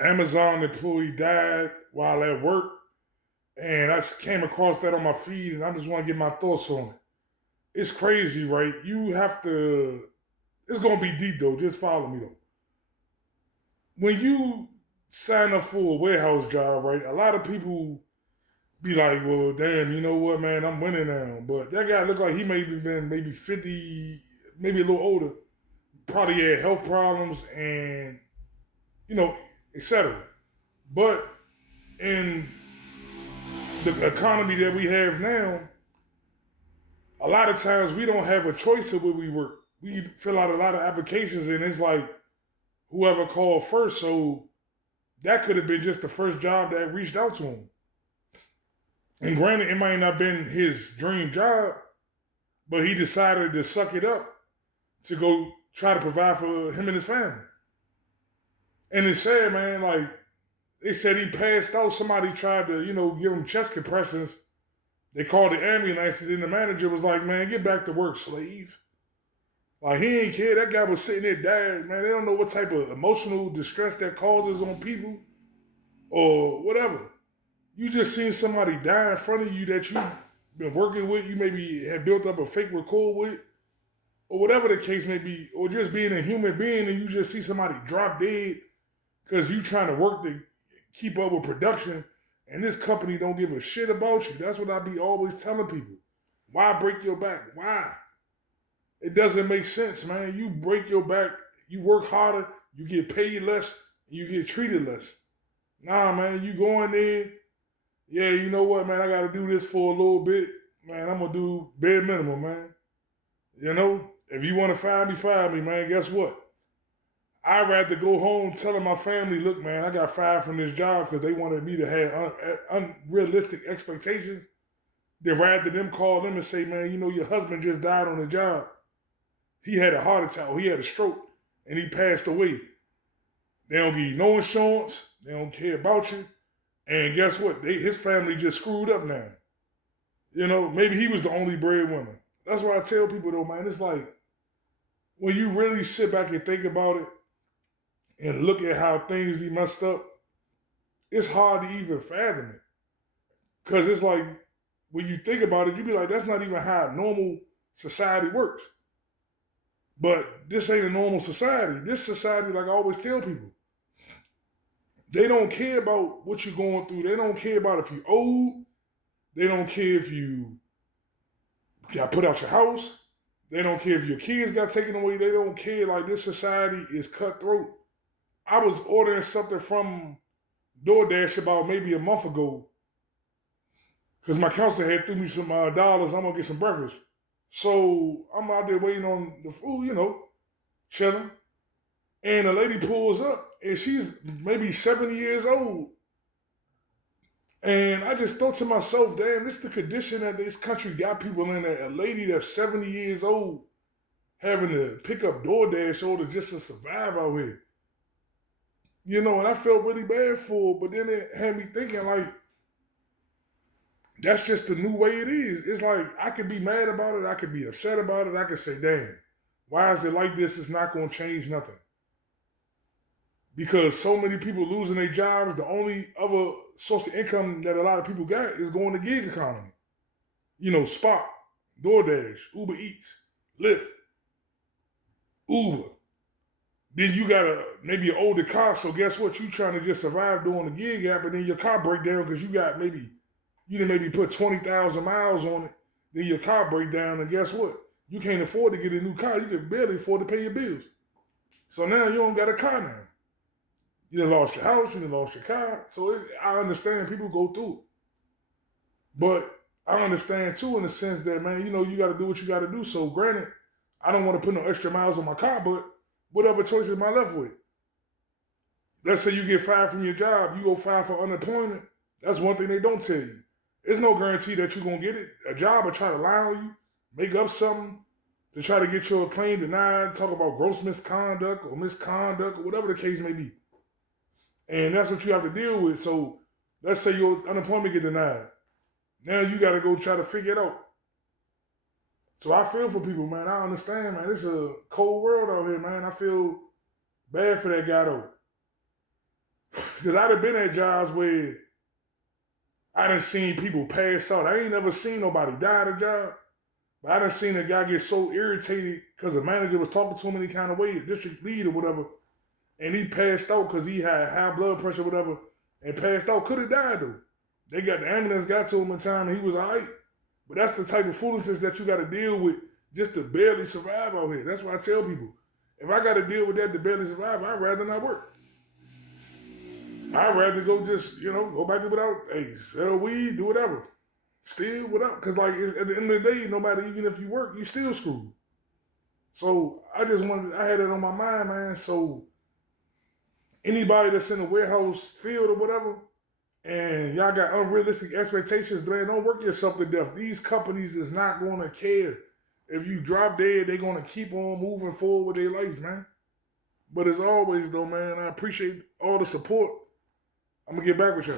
Amazon employee died while at work, and I came across that on my feed, and I just want to get my thoughts on it. It's crazy, right? You have to. It's gonna be deep though. Just follow me though. When you sign up for a warehouse job, right? A lot of people be like, "Well, damn, you know what, man? I'm winning now." But that guy looked like he maybe been maybe 50, maybe a little older. Probably had health problems and you know, etc. But in the economy that we have now, a lot of times we don't have a choice of where we work. We fill out a lot of applications and it's like whoever called first. So that could have been just the first job that reached out to him. And granted, it might not have been his dream job, but he decided to suck it up to go try to provide for him and his family. And it's sad, man. Like they said, he passed out. Somebody tried to, give him chest compressions. They called the ambulance, and then the manager was like, "Man, get back to work, slave." Like he ain't care. That guy was sitting there dying, man. They don't know what type of emotional distress that causes on people or whatever. You just seen somebody die in front of you that you've been working with, you maybe have built up a fake rapport with, or whatever the case may be, or just being a human being and you just see somebody drop dead because you trying to work to keep up with production and this company don't give a shit about you. That's what I be always telling people. Why break your back? Why? It doesn't make sense, man. You break your back, you work harder, you get paid less, you get treated less. Nah, man, you go in there, yeah, you know what, man, I got to do this for a little bit. Man, I'm going to do bare minimum, man. If you want to fire me, man, guess what? I'd rather go home telling my family, look, man, I got fired from this job because they wanted me to have unrealistic expectations. Then rather them call them and say, man, your husband just died on the job. He had a heart attack or he had a stroke and he passed away. They don't give you no insurance. They don't care about you. And guess what? His family just screwed up now. Maybe he was the only breadwinner. That's why I tell people though, man, it's like when you really sit back and think about it and look at how things be messed up, it's hard to even fathom it. Because it's like when you think about it, you be like, that's not even how normal society works. But this ain't a normal society. This society, like I always tell people, they don't care about what you're going through. They don't care about if you're old. They don't care if you got put out your house. They don't care if your kids got taken away. They don't care. Like this society is cutthroat. I was ordering something from DoorDash about maybe a month ago because my counselor had threw me some dollars. I'm going to get some breakfast. So I'm out there waiting on the food, chilling. And a lady pulls up and she's maybe 70 years old. And I just thought to myself, damn, this is the condition that this country got people in there. A lady that's 70 years old having to pick up DoorDash orders just to survive out here. And I felt really bad for her, but then it had me thinking, like, that's just the new way it is. It's like, I could be mad about it, I could be upset about it, I could say, damn, why is it like this? It's not going to change nothing. Because so many people losing their jobs, the only other source of income that a lot of people got is going to gig economy. Spot, DoorDash, Uber Eats, Lyft, Uber. Then you got maybe an older car, so guess what? You trying to just survive doing the gig app, and then your car break down because you didn't maybe put 20,000 miles on it, then your car break down, and guess what? You can't afford to get a new car. You can barely afford to pay your bills. So now you don't got a car now. You done lost your house, you done lost your car. So I understand people go through it. But I understand too in the sense that, man, you got to do what you got to do. So granted, I don't want to put no extra miles on my car, but what other choices am I left with? Let's say you get fired from your job, you go file for unemployment. That's one thing they don't tell you. There's no guarantee that you're going to get it. A job will try to lie on you, make up something to try to get your claim denied, talk about gross misconduct or whatever the case may be. And that's what you have to deal with. So let's say your unemployment get denied. Now you got to go try to figure it out. So I feel for people, man. I understand, man. It's a cold world out here, man. I feel bad for that guy, though. Because I'd have been at jobs where I done seen people pass out. I ain't never seen nobody die at a job. But I done seen a guy get so irritated because the manager was talking to him any kind of way, district lead or whatever, and he passed out because he had high blood pressure or whatever, and passed out. Could have died though. They got the ambulance, got to him in time, and he was all right. But that's the type of foolishness that you got to deal with just to barely survive out here. That's why I tell people, if I got to deal with that to barely survive, I'd rather not work. I'd rather go just, go back to without, hey, sell weed, do whatever. Still without, because like at the end of the day, no matter, even if you work, you still screwed. So I had it on my mind, man. So anybody that's in the warehouse field or whatever, and y'all got unrealistic expectations, man, don't work yourself to death. These companies is not going to care. If you drop dead, they're going to keep on moving forward with their life, man. But as always, though, man, I appreciate all the support. I'm going to get back with y'all.